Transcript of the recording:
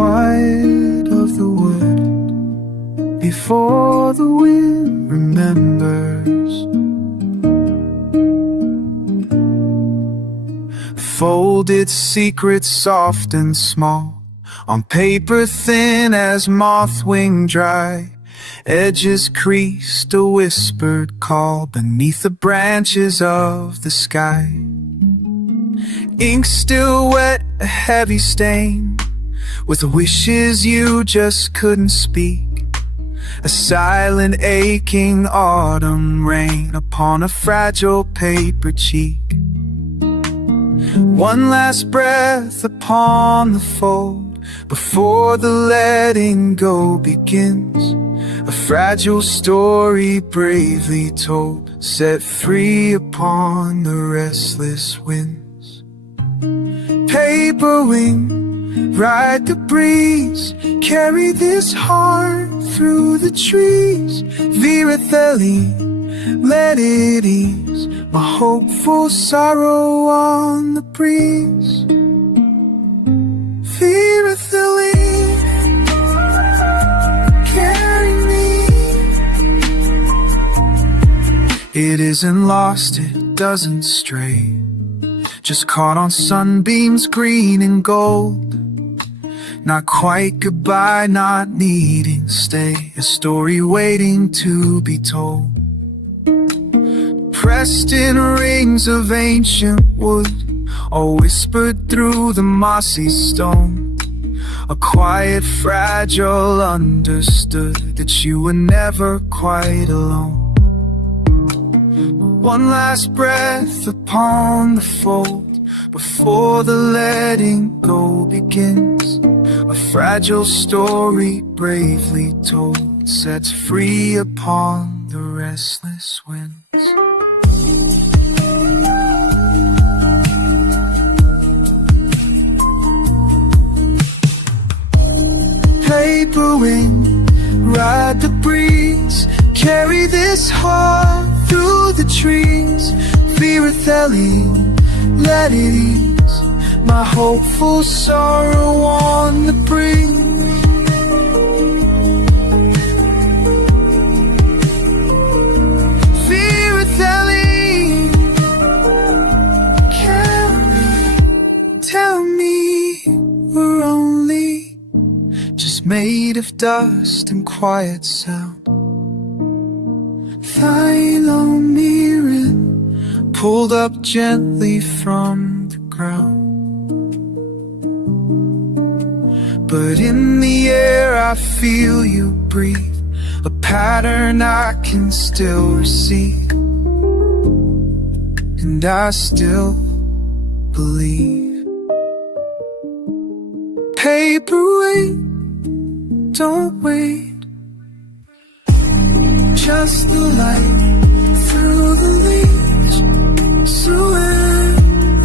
quiet of the wood before the wind remembers. Folded secrets soft and small, on paper thin as moth-wing dry, edges creased, a whispered call beneath the branches of the sky. Ink still wet, a heavy stain, with wishes you just couldn't speak. A silent aching autumn rain upon a fragile paper cheek. One last breath upon the fold before the letting go begins. A fragile story bravely told, set free upon the restless winds. Paperwing, ride the breeze, carry this heart through the trees. Thalen, let it ease my hopeful sorrow on the breeze. Thalen, carry me. It isn't lost, it doesn't stray, just caught on sunbeams green and gold. Not quite goodbye, not needing stay, a story waiting to be told. Pressed in rings of ancient wood, or whispered through the mossy stone, a quiet, fragile understood that you were never quite alone. One last breath upon the fold before the letting go begins. A fragile story bravely told, sets free upon the restless winds. Paperwing, ride the breeze, carry this heart through the trees. Thalen, let it ease my hopeful sorrow on the breeze. Thalen, tell me we're only just made of dust and quiet sound. Thalen Viren, pulled up gently from the ground. But in the air I feel you breathe, a pattern I can still receive, and I still believe. Paperwing, don't wait, just the light through the leaves, surrender.